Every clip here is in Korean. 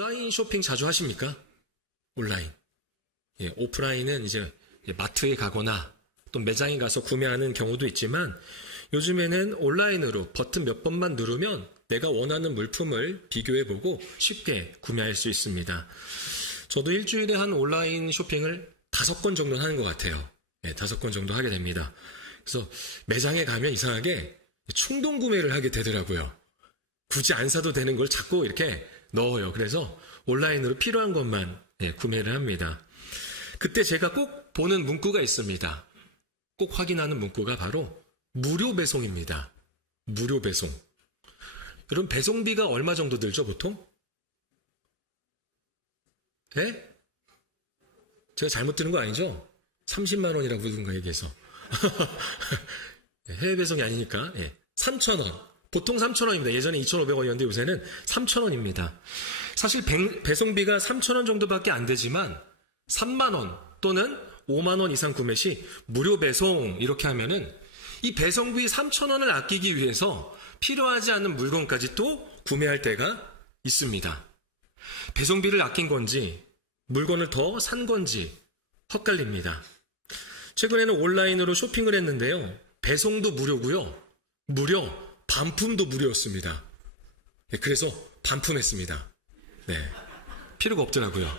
온라인 쇼핑 자주 하십니까? 온라인. 예, 오프라인은 이제 마트에 가거나 또 매장에 가서 구매하는 경우도 있지만 요즘에는 온라인으로 버튼 몇 번만 누르면 내가 원하는 물품을 비교해보고 쉽게 구매할 수 있습니다. 저도 일주일에 한 온라인 쇼핑을 5건 정도 하는 것 같아요. 네, 5건 정도 하게 됩니다. 그래서 매장에 가면 이상하게 충동 구매를 하게 되더라고요. 굳이 안 사도 되는 걸 자꾸 이렇게 넣어요. 그래서 온라인으로 필요한 것만 구매를 합니다. 그때 제가 꼭 보는 문구가 있습니다. 꼭 확인하는 문구가 바로 무료 배송입니다. 무료 배송. 여러분 배송비가 얼마 정도 들죠 보통? 네? 제가 잘못 들은 거 아니죠? 30만 원이라고 누군가 얘기해서. 해외 배송이 아니니까 3,000원. 보통 3,000원입니다. 예전에 2,500원이었는데 요새는 3,000원입니다. 사실 배송비가 3,000원 정도밖에 안 되지만 3만 원 또는 5만 원 이상 구매 시 무료 배송 이렇게 하면은 이 배송비 3,000원을 아끼기 위해서 필요하지 않은 물건까지 또 구매할 때가 있습니다. 배송비를 아낀 건지 물건을 더 산 건지 헛갈립니다. 최근에는 온라인으로 쇼핑을 했는데요. 배송도 무료고요. 무려 반품도 무료였습니다. 그래서 반품했습니다. 네, 필요가 없더라고요.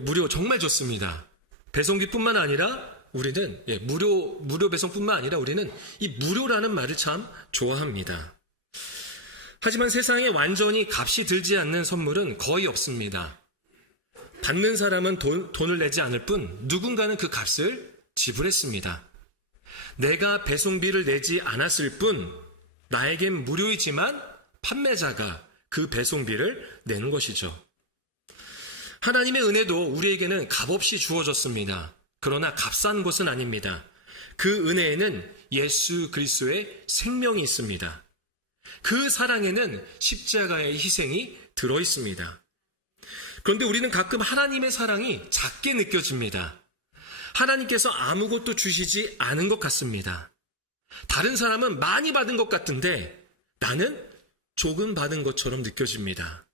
무료 정말 좋습니다. 배송비뿐만 아니라 우리는 무료 배송뿐만 아니라 우리는 이 무료라는 말을 참 좋아합니다. 하지만 세상에 완전히 값이 들지 않는 선물은 거의 없습니다. 받는 사람은 돈을 내지 않을 뿐 누군가는 그 값을 지불했습니다. 내가 배송비를 내지 않았을 뿐 나에겐 무료이지만 판매자가 그 배송비를 내는 것이죠. 하나님의 은혜도 우리에게는 값없이 주어졌습니다. 그러나 값싼 것은 아닙니다. 그 은혜에는 예수 그리스도의 생명이 있습니다. 그 사랑에는 십자가의 희생이 들어있습니다. 그런데 우리는 가끔 하나님의 사랑이 작게 느껴집니다. 하나님께서 아무것도 주시지 않은 것 같습니다. 다른 사람은 많이 받은 것 같은데 나는 조금 받은 것처럼 느껴집니다.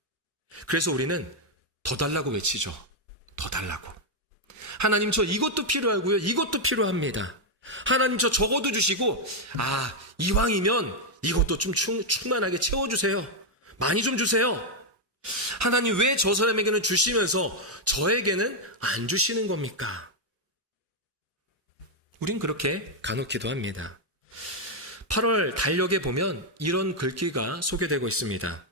그래서 우리는 더 달라고 외치죠. 더 달라고. 하나님 저 이것도 필요하고요. 이것도 필요합니다. 하나님 저 저것도 주시고 이왕이면 이것도 좀 충만하게 채워주세요. 많이 좀 주세요. 하나님 왜 저 사람에게는 주시면서 저에게는 안 주시는 겁니까? 우린 그렇게 간혹 기도합니다. 8월 달력에 보면 이런 글귀가 소개되고 있습니다.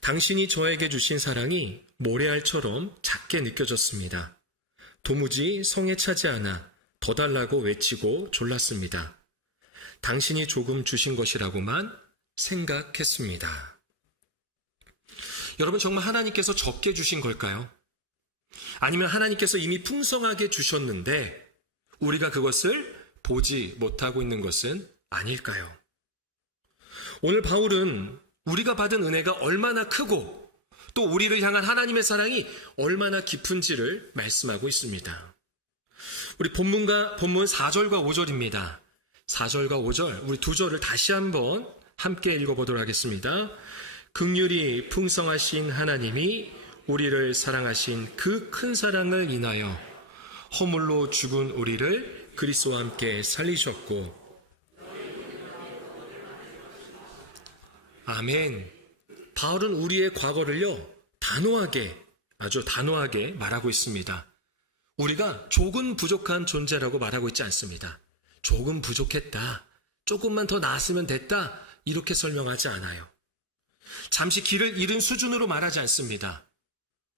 당신이 저에게 주신 사랑이 모래알처럼 작게 느껴졌습니다. 도무지 성에 차지 않아 더 달라고 외치고 졸랐습니다. 당신이 조금 주신 것이라고만 생각했습니다. 여러분 정말 하나님께서 적게 주신 걸까요? 아니면 하나님께서 이미 풍성하게 주셨는데 우리가 그것을 보지 못하고 있는 것은 아닐까요? 오늘 바울은 우리가 받은 은혜가 얼마나 크고 또 우리를 향한 하나님의 사랑이 얼마나 깊은지를 말씀하고 있습니다. 우리 본문 4절과 5절입니다. 4절과 5절 우리 두 절을 다시 한번 함께 읽어보도록 하겠습니다. 긍휼이 풍성하신 하나님이 우리를 사랑하신 그 큰 사랑을 인하여 허물로 죽은 우리를 그리스도와 함께 살리셨고 아멘. 바울은 우리의 과거를요 아주 단호하게 말하고 있습니다. 우리가 조금 부족한 존재라고 말하고 있지 않습니다. 조금 부족했다, 조금만 더 나았으면 됐다 이렇게 설명하지 않아요. 잠시 길을 잃은 수준으로 말하지 않습니다.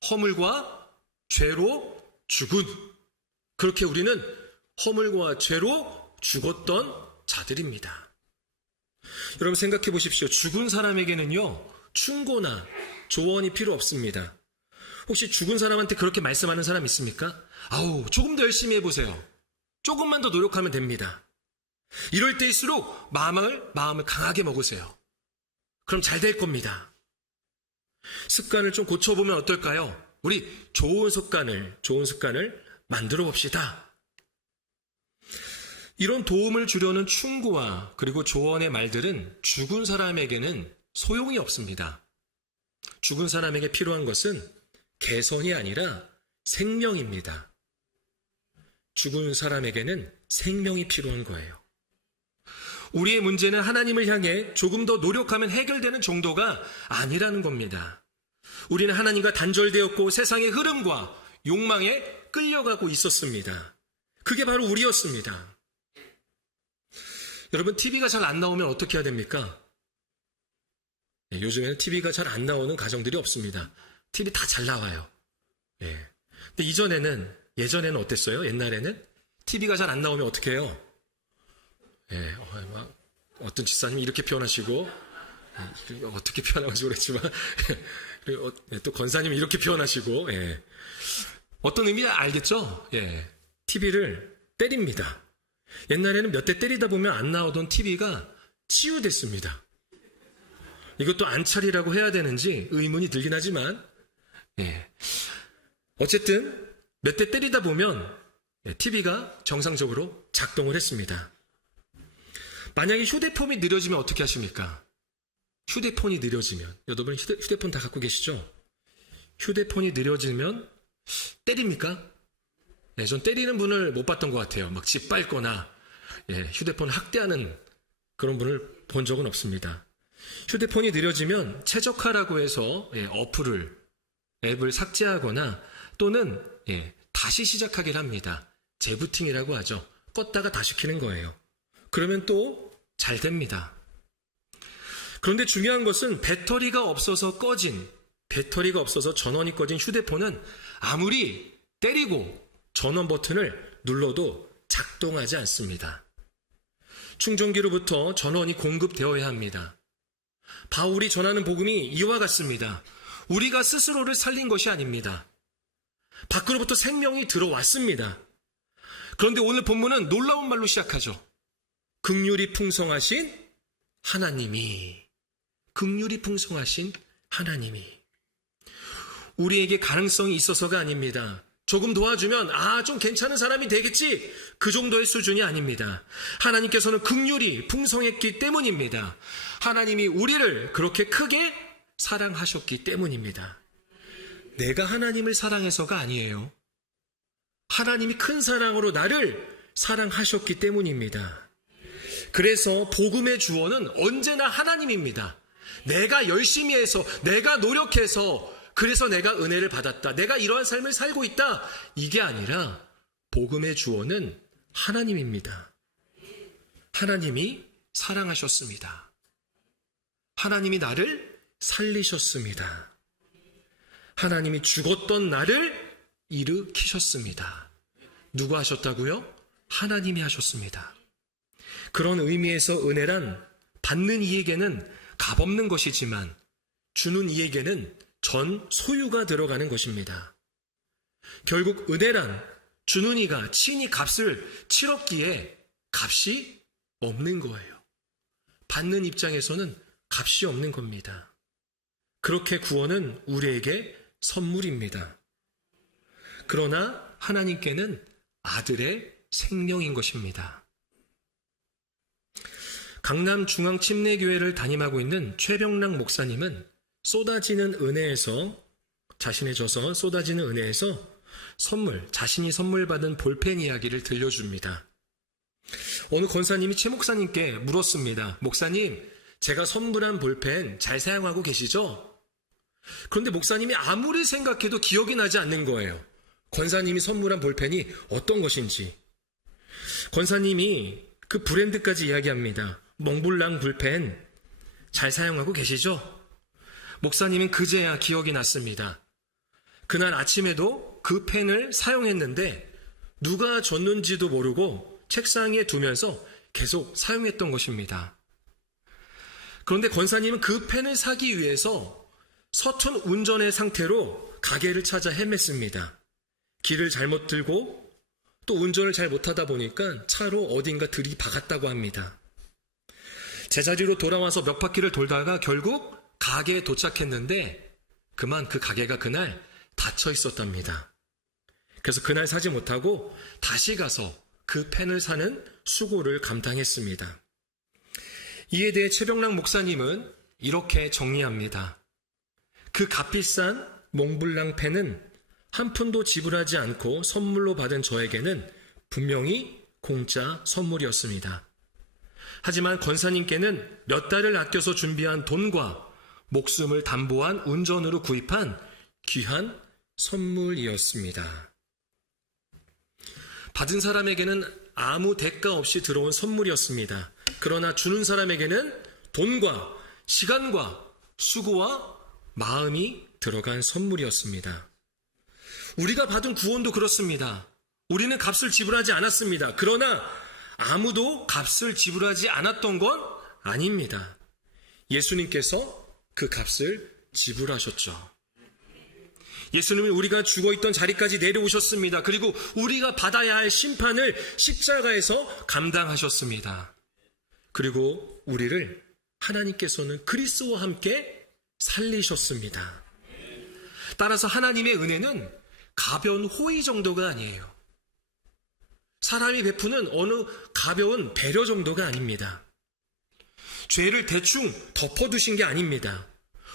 허물과 죄로 죽은, 그렇게 우리는 허물과 죄로 죽었던 자들입니다. 여러분 생각해 보십시오. 죽은 사람에게는요 충고나 조언이 필요 없습니다. 혹시 죽은 사람한테 그렇게 말씀하는 사람 있습니까? 조금 더 열심히 해보세요. 조금만 더 노력하면 됩니다. 이럴 때일수록 마음을 강하게 먹으세요. 그럼 잘 될 겁니다. 습관을 좀 고쳐보면 어떨까요? 우리 좋은 습관을 만들어 봅시다. 이런 도움을 주려는 충고와 그리고 조언의 말들은 죽은 사람에게는 소용이 없습니다. 죽은 사람에게 필요한 것은 개선이 아니라 생명입니다. 죽은 사람에게는 생명이 필요한 거예요. 우리의 문제는 하나님을 향해 조금 더 노력하면 해결되는 정도가 아니라는 겁니다. 우리는 하나님과 단절되었고 세상의 흐름과 욕망에 끌려가고 있었습니다. 그게 바로 우리였습니다. 여러분, TV가 잘 안 나오면 어떻게 해야 됩니까? 요즘에는 TV가 잘 안 나오는 가정들이 없습니다. TV 다 잘 나와요. 근데 예전에는 어땠어요? 옛날에는 TV가 잘 안 나오면 어떻게 해요? 어떤 집사님이 이렇게 표현하시고, 어떻게 표현하는지 모르겠지만, 그리고 또 권사님이 이렇게 표현하시고, 어떤 의미인지 알겠죠? TV를 때립니다. 옛날에는 몇 대 때리다 보면 안 나오던 TV가 치유됐습니다. 이것도 안찰이라고 해야 되는지 의문이 들긴 하지만, 어쨌든 몇 대 때리다 보면 TV가 정상적으로 작동을 했습니다. 만약에 휴대폰이 느려지면 어떻게 하십니까? 휴대폰이 느려지면, 여러분 휴대폰 다 갖고 계시죠? 휴대폰이 느려지면 때립니까? 전 때리는 분을 못 봤던 것 같아요. 막 짓밟거나 휴대폰을 학대하는 그런 분을 본 적은 없습니다. 휴대폰이 느려지면 최적화라고 해서 앱을 삭제하거나 또는 다시 시작하기를 합니다. 재부팅이라고 하죠. 껐다가 다시 켜는 거예요. 그러면 또 잘 됩니다. 그런데 중요한 것은 배터리가 없어서 전원이 꺼진 휴대폰은 아무리 때리고 전원 버튼을 눌러도 작동하지 않습니다. 충전기로부터 전원이 공급되어야 합니다. 바울이 전하는 복음이 이와 같습니다. 우리가 스스로를 살린 것이 아닙니다. 밖으로부터 생명이 들어왔습니다. 그런데 오늘 본문은 놀라운 말로 시작하죠. 긍휼이 풍성하신 하나님이, 우리에게 가능성이 있어서가 아닙니다. 조금 도와주면 좀 괜찮은 사람이 되겠지, 그 정도의 수준이 아닙니다. 하나님께서는 긍휼이 풍성했기 때문입니다. 하나님이 우리를 그렇게 크게 사랑하셨기 때문입니다. 내가 하나님을 사랑해서가 아니에요. 하나님이 큰 사랑으로 나를 사랑하셨기 때문입니다. 그래서 복음의 주어는 언제나 하나님입니다. 내가 열심히 해서, 내가 노력해서, 그래서 내가 은혜를 받았다, 내가 이러한 삶을 살고 있다, 이게 아니라 복음의 주어는 하나님입니다. 하나님이 사랑하셨습니다. 하나님이 나를 살리셨습니다. 하나님이 죽었던 나를 일으키셨습니다. 누가 하셨다고요? 하나님이 하셨습니다. 그런 의미에서 은혜란 받는 이에게는 값없는 것이지만 주는 이에게는 전 소유가 들어가는 것입니다. 결국 은혜란 주는 이가 친히 값을 치렀기에 값이 없는 거예요. 받는 입장에서는 값이 없는 겁니다. 그렇게 구원은 우리에게 선물입니다. 그러나 하나님께는 아들의 생명인 것입니다. 강남중앙침례교회를 담임하고 있는 최병락 목사님은 자신의 저서 쏟아지는 은혜에서 자신이 선물 받은 볼펜 이야기를 들려줍니다. 어느 권사님이 최 목사님께 물었습니다. 목사님, 제가 선물한 볼펜 잘 사용하고 계시죠? 그런데 목사님이 아무리 생각해도 기억이 나지 않는 거예요. 권사님이 선물한 볼펜이 어떤 것인지. 권사님이 그 브랜드까지 이야기합니다. 몽블랑 볼펜 잘 사용하고 계시죠? 목사님은 그제야 기억이 났습니다. 그날 아침에도 그 펜을 사용했는데 누가 줬는지도 모르고 책상 위에 두면서 계속 사용했던 것입니다. 그런데 권사님은 그 펜을 사기 위해서 서툰 운전의 상태로 가게를 찾아 헤맸습니다. 길을 잘못 들고 또 운전을 잘 못하다 보니까 차로 어딘가 들이박았다고 합니다. 제자리로 돌아와서 몇 바퀴를 돌다가 결국 가게에 도착했는데 그만 그 가게가 그날 닫혀 있었답니다. 그래서 그날 사지 못하고 다시 가서 그 펜을 사는 수고를 감당했습니다. 이에 대해 최병락 목사님은 이렇게 정리합니다. 그 값비싼 몽블랑 펜은 한 푼도 지불하지 않고 선물로 받은 저에게는 분명히 공짜 선물이었습니다. 하지만 권사님께는 몇 달을 아껴서 준비한 돈과 목숨을 담보한 운전으로 구입한 귀한 선물이었습니다. 받은 사람에게는 아무 대가 없이 들어온 선물이었습니다. 그러나 주는 사람에게는 돈과 시간과 수고와 마음이 들어간 선물이었습니다. 우리가 받은 구원도 그렇습니다. 우리는 값을 지불하지 않았습니다. 그러나 아무도 값을 지불하지 않았던 건 아닙니다. 예수님께서 그 값을 지불하셨죠. 예수님은 우리가 죽어있던 자리까지 내려오셨습니다. 그리고 우리가 받아야 할 심판을 십자가에서 감당하셨습니다. 그리고 우리를 하나님께서는 그리스도와 함께 살리셨습니다. 따라서 하나님의 은혜는 가벼운 호의 정도가 아니에요. 사람이 베푸는 어느 가벼운 배려 정도가 아닙니다. 죄를 대충 덮어두신 게 아닙니다.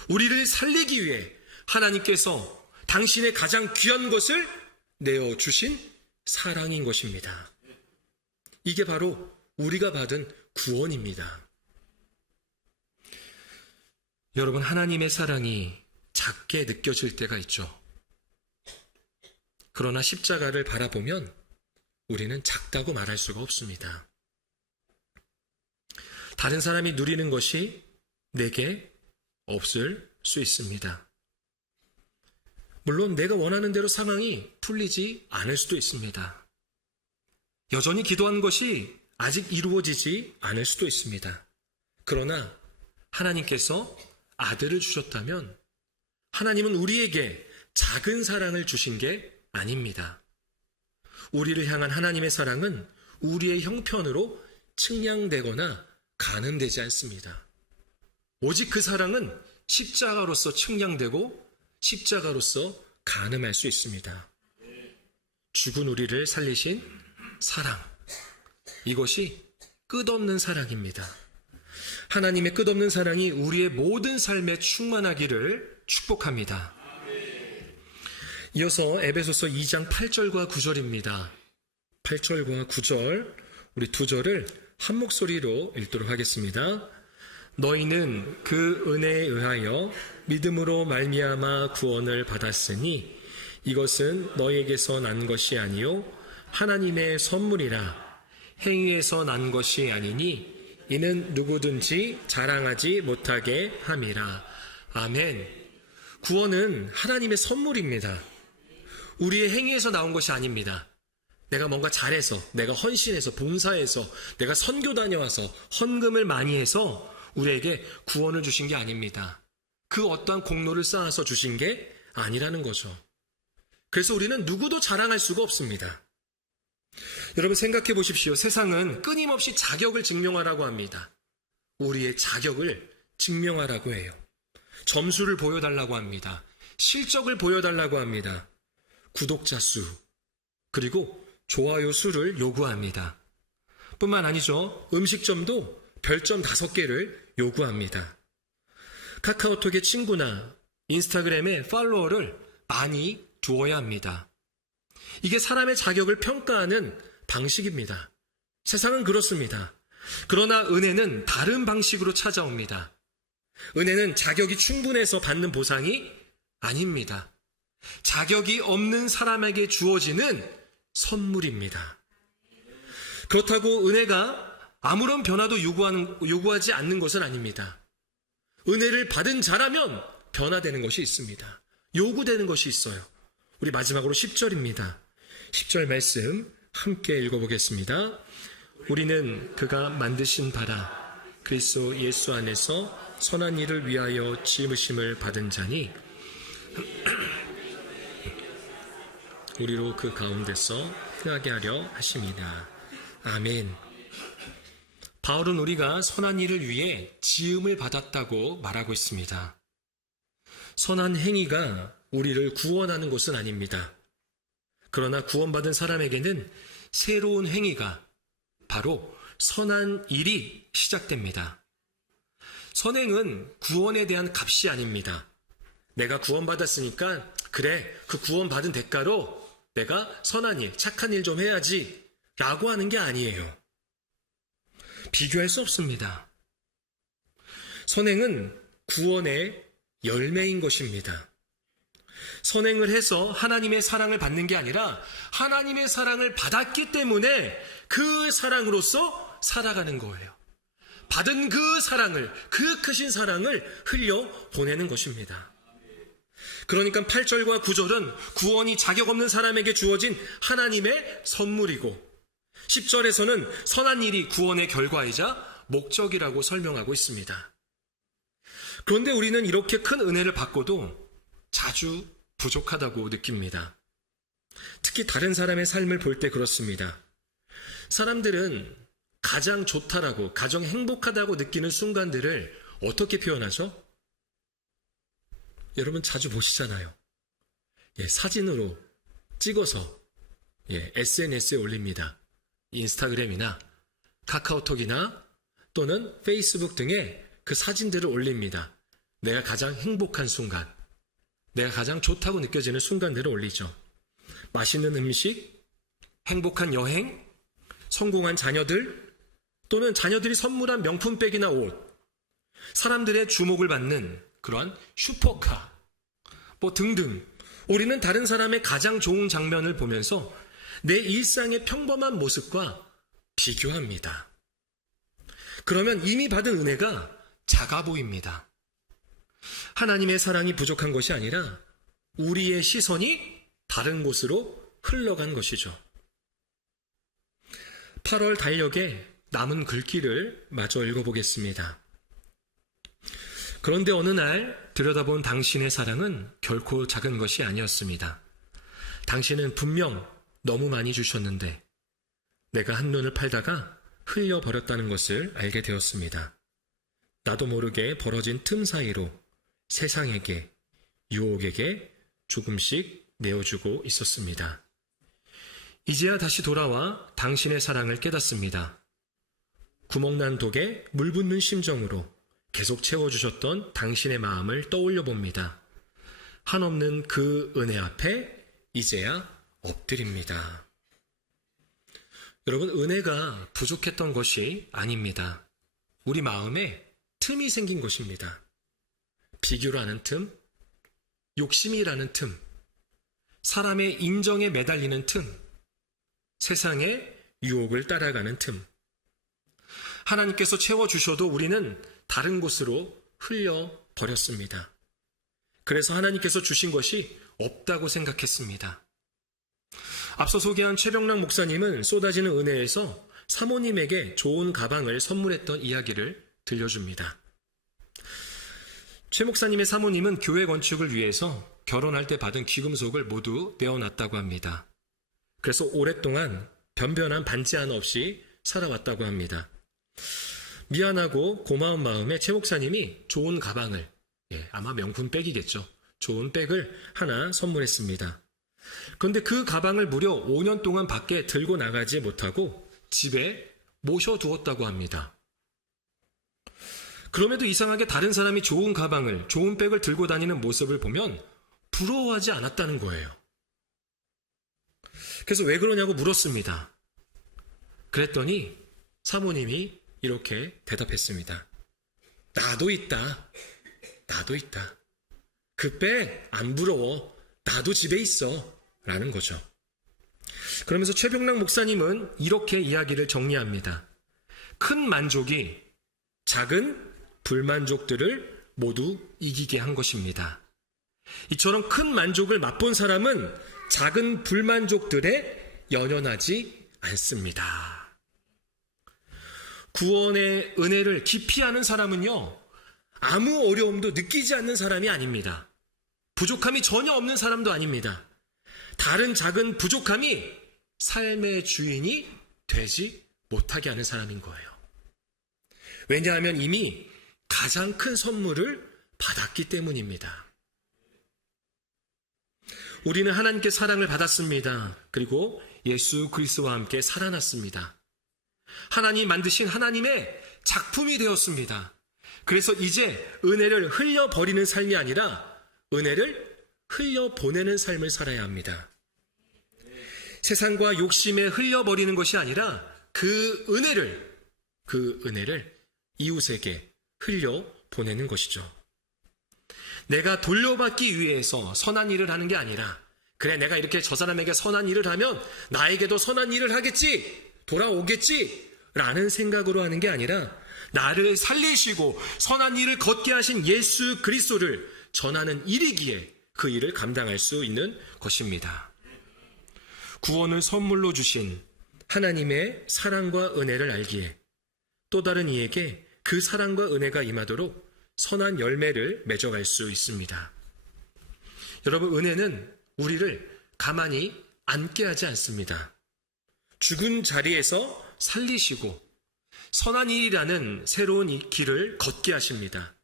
우리를 살리기 위해 하나님께서 당신의 가장 귀한 것을 내어주신 사랑인 것입니다. 이게 바로 우리가 받은 구원입니다. 여러분, 하나님의 사랑이 작게 느껴질 때가 있죠. 그러나 십자가를 바라보면 우리는 작다고 말할 수가 없습니다. 다른 사람이 누리는 것이 내게 없을 수 있습니다. 물론 내가 원하는 대로 상황이 풀리지 않을 수도 있습니다. 여전히 기도한 것이 아직 이루어지지 않을 수도 있습니다. 그러나 하나님께서 아들을 주셨다면 하나님은 우리에게 작은 사랑을 주신 게 아닙니다. 우리를 향한 하나님의 사랑은 우리의 형편으로 측량되거나 가늠되지 않습니다. 오직 그 사랑은 십자가로서 측량되고 십자가로서 가늠할 수 있습니다. 죽은 우리를 살리신 사랑, 이것이 끝없는 사랑입니다. 하나님의 끝없는 사랑이 우리의 모든 삶에 충만하기를 축복합니다. 이어서 에베소서 2장 8절과 9절입니다. 8절과 9절, 우리 두 절을 한 목소리로 읽도록 하겠습니다. 너희는 그 은혜에 의하여 믿음으로 말미암아 구원을 받았으니 이것은 너희에게서 난 것이 아니요 하나님의 선물이라. 행위에서 난 것이 아니니 이는 누구든지 자랑하지 못하게 함이라. 아멘. 구원은 하나님의 선물입니다. 우리의 행위에서 나온 것이 아닙니다. 내가 뭔가 잘해서, 내가 헌신해서, 봉사해서, 내가 선교 다녀와서, 헌금을 많이 해서 우리에게 구원을 주신 게 아닙니다. 그 어떠한 공로를 쌓아서 주신 게 아니라는 거죠. 그래서 우리는 누구도 자랑할 수가 없습니다. 여러분 생각해 보십시오. 세상은 끊임없이 자격을 증명하라고 합니다. 우리의 자격을 증명하라고 해요. 점수를 보여달라고 합니다. 실적을 보여달라고 합니다. 구독자 수, 그리고 좋아요 수를 요구합니다. 뿐만 아니죠. 음식점도 별점 5개를 요구합니다. 카카오톡의 친구나 인스타그램에 팔로워를 많이 두어야 합니다. 이게 사람의 자격을 평가하는 방식입니다. 세상은 그렇습니다. 그러나 은혜는 다른 방식으로 찾아옵니다. 은혜는 자격이 충분해서 받는 보상이 아닙니다. 자격이 없는 사람에게 주어지는 선물입니다. 그렇다고 은혜가 아무런 변화도 요구하지 않는 것은 아닙니다. 은혜를 받은 자라면 변화되는 것이 있습니다. 요구되는 것이 있어요. 우리 마지막으로 10절입니다. 10절 말씀 함께 읽어보겠습니다. 우리는 그가 만드신 바라 그리스도 예수 안에서 선한 일을 위하여 지으심을 받은 자니 우리로 그 가운데서 흥하게 하려 하심이다. 아멘. 바울은 우리가 선한 일을 위해 지음을 받았다고 말하고 있습니다. 선한 행위가 우리를 구원하는 것은 아닙니다. 그러나 구원받은 사람에게는 새로운 행위가 바로 선한 일이 시작됩니다. 선행은 구원에 대한 값이 아닙니다. 내가 구원받았으니까 그래, 그 구원받은 대가로 내가 선한 일, 착한 일 좀 해야지 라고 하는 게 아니에요. 비교할 수 없습니다. 선행은 구원의 열매인 것입니다. 선행을 해서 하나님의 사랑을 받는 게 아니라 하나님의 사랑을 받았기 때문에 그 사랑으로서 살아가는 거예요. 받은 그 사랑을, 그 크신 사랑을 흘려 보내는 것입니다. 그러니까 8절과 9절은 구원이 자격 없는 사람에게 주어진 하나님의 선물이고 10절에서는 선한 일이 구원의 결과이자 목적이라고 설명하고 있습니다. 그런데 우리는 이렇게 큰 은혜를 받고도 자주 부족하다고 느낍니다. 특히 다른 사람의 삶을 볼 때 그렇습니다. 사람들은 가장 좋다라고, 가장 행복하다고 느끼는 순간들을 어떻게 표현하죠? 여러분 자주 보시잖아요. 사진으로 찍어서 SNS에 올립니다. 인스타그램이나 카카오톡이나 또는 페이스북 등에 그 사진들을 올립니다. 내가 가장 행복한 순간, 내가 가장 좋다고 느껴지는 순간들을 올리죠. 맛있는 음식, 행복한 여행, 성공한 자녀들, 또는 자녀들이 선물한 명품백이나 옷, 사람들의 주목을 받는 그런 슈퍼카, 등등. 우리는 다른 사람의 가장 좋은 장면을 보면서 내 일상의 평범한 모습과 비교합니다. 그러면 이미 받은 은혜가 작아 보입니다. 하나님의 사랑이 부족한 것이 아니라 우리의 시선이 다른 곳으로 흘러간 것이죠. 8월 달력에 남은 글귀를 마저 읽어보겠습니다. 그런데 어느 날 들여다본 당신의 사랑은 결코 작은 것이 아니었습니다. 당신은 분명 너무 많이 주셨는데 내가 한눈을 팔다가 흘려버렸다는 것을 알게 되었습니다. 나도 모르게 벌어진 틈 사이로 세상에게, 유혹에게 조금씩 내어주고 있었습니다. 이제야 다시 돌아와 당신의 사랑을 깨닫습니다. 구멍난 독에 물 붓는 심정으로 계속 채워주셨던 당신의 마음을 떠올려 봅니다. 한없는 그 은혜 앞에 이제야 엎드립니다. 여러분, 은혜가 부족했던 것이 아닙니다. 우리 마음에 틈이 생긴 것입니다. 비교라는 틈, 욕심이라는 틈, 사람의 인정에 매달리는 틈, 세상의 유혹을 따라가는 틈. 하나님께서 채워주셔도 우리는 다른 곳으로 흘려버렸습니다. 그래서 하나님께서 주신 것이 없다고 생각했습니다. 앞서 소개한 최병락 목사님은 쏟아지는 은혜에서 사모님에게 좋은 가방을 선물했던 이야기를 들려줍니다. 최 목사님의 사모님은 교회 건축을 위해서 결혼할 때 받은 귀금속을 모두 떼어놨다고 합니다. 그래서 오랫동안 변변한 반지 하나 없이 살아왔다고 합니다. 미안하고 고마운 마음에 최 목사님이 좋은 가방을, 아마 명품백이겠죠. 좋은 백을 하나 선물했습니다. 그런데 그 가방을 무려 5년 동안 밖에 들고 나가지 못하고 집에 모셔두었다고 합니다. 그럼에도 이상하게 다른 사람이 좋은 가방을, 좋은 백을 들고 다니는 모습을 보면 부러워하지 않았다는 거예요. 그래서 왜 그러냐고 물었습니다. 그랬더니 사모님이 이렇게 대답했습니다. 나도 있다. 나도 있다. 그 백 안 부러워. 나도 집에 있어. 라는 거죠. 그러면서 최병락 목사님은 이렇게 이야기를 정리합니다. 큰 만족이 작은 불만족들을 모두 이기게 한 것입니다. 이처럼 큰 만족을 맛본 사람은 작은 불만족들에 연연하지 않습니다. 구원의 은혜를 깊이 아는 사람은요, 아무 어려움도 느끼지 않는 사람이 아닙니다. 부족함이 전혀 없는 사람도 아닙니다. 다른 작은 부족함이 삶의 주인이 되지 못하게 하는 사람인 거예요. 왜냐하면 이미 가장 큰 선물을 받았기 때문입니다. 우리는 하나님께 사랑을 받았습니다. 그리고 예수 그리스도와 함께 살아났습니다. 하나님 만드신 하나님의 작품이 되었습니다. 그래서 이제 은혜를 흘려버리는 삶이 아니라 은혜를 흘려보내는 삶을 살아야 합니다. 세상과 욕심에 흘려버리는 것이 아니라 그 은혜를 이웃에게 흘려보내는 것이죠. 내가 돌려받기 위해서 선한 일을 하는 게 아니라, 그래 내가 이렇게 저 사람에게 선한 일을 하면 나에게도 선한 일을 하겠지, 돌아오겠지 라는 생각으로 하는 게 아니라, 나를 살리시고 선한 일을 걷게 하신 예수 그리스도를 전하는 일이기에 그 일을 감당할 수 있는 것입니다. 구원을 선물로 주신 하나님의 사랑과 은혜를 알기에 또 다른 이에게 그 사랑과 은혜가 임하도록 선한 열매를 맺어갈 수 있습니다. 여러분, 은혜는 우리를 가만히 앉게 하지 않습니다. 죽은 자리에서 살리시고 선한 일이라는 새로운 이 길을 걷게 하십니다.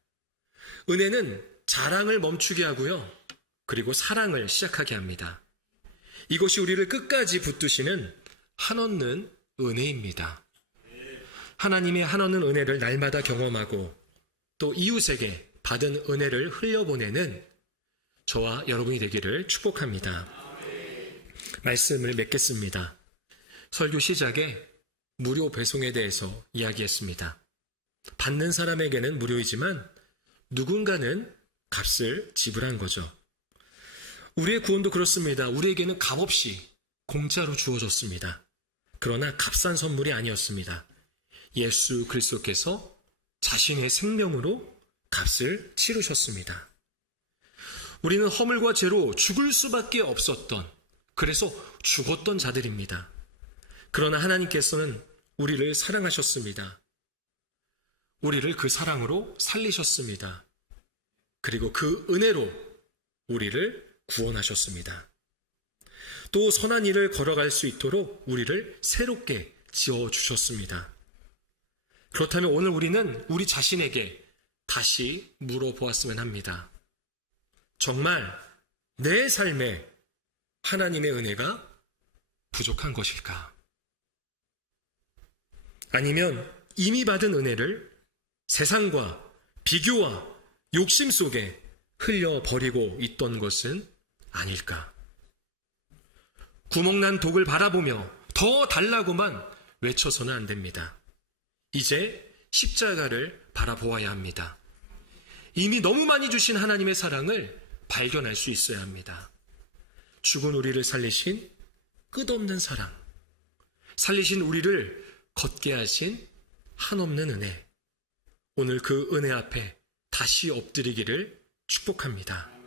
은혜는 자랑을 멈추게 하고요, 그리고 사랑을 시작하게 합니다. 이것이 우리를 끝까지 붙드시는 한없는 은혜입니다. 하나님의 한없는 은혜를 날마다 경험하고 또 이웃에게 받은 은혜를 흘려보내는 저와 여러분이 되기를 축복합니다. 말씀을 맺겠습니다. 설교 시작에 무료 배송에 대해서 이야기했습니다. 받는 사람에게는 무료이지만 누군가는 값을 지불한 거죠. 우리의 구원도 그렇습니다. 우리에게는 값없이 공짜로 주어졌습니다. 그러나 값싼 선물이 아니었습니다. 예수 그리스도께서 자신의 생명으로 값을 치르셨습니다. 우리는 허물과 죄로 죽을 수밖에 없었던, 그래서 죽었던 자들입니다. 그러나 하나님께서는 우리를 사랑하셨습니다. 우리를 그 사랑으로 살리셨습니다. 그리고 그 은혜로 우리를 구원하셨습니다. 또 선한 일을 걸어갈 수 있도록 우리를 새롭게 지어주셨습니다. 그렇다면 오늘 우리는 우리 자신에게 다시 물어보았으면 합니다. 정말 내 삶에 하나님의 은혜가 부족한 것일까? 아니면 이미 받은 은혜를 세상과 비교와 욕심 속에 흘려버리고 있던 것은 아닐까? 구멍난 독을 바라보며 더 달라고만 외쳐서는 안 됩니다. 이제 십자가를 바라보아야 합니다. 이미 너무 많이 주신 하나님의 사랑을 발견할 수 있어야 합니다. 죽은 우리를 살리신 끝없는 사랑, 살리신 우리를 걷게 하신 한없는 은혜, 오늘 그 은혜 앞에 다시 엎드리기를 축복합니다.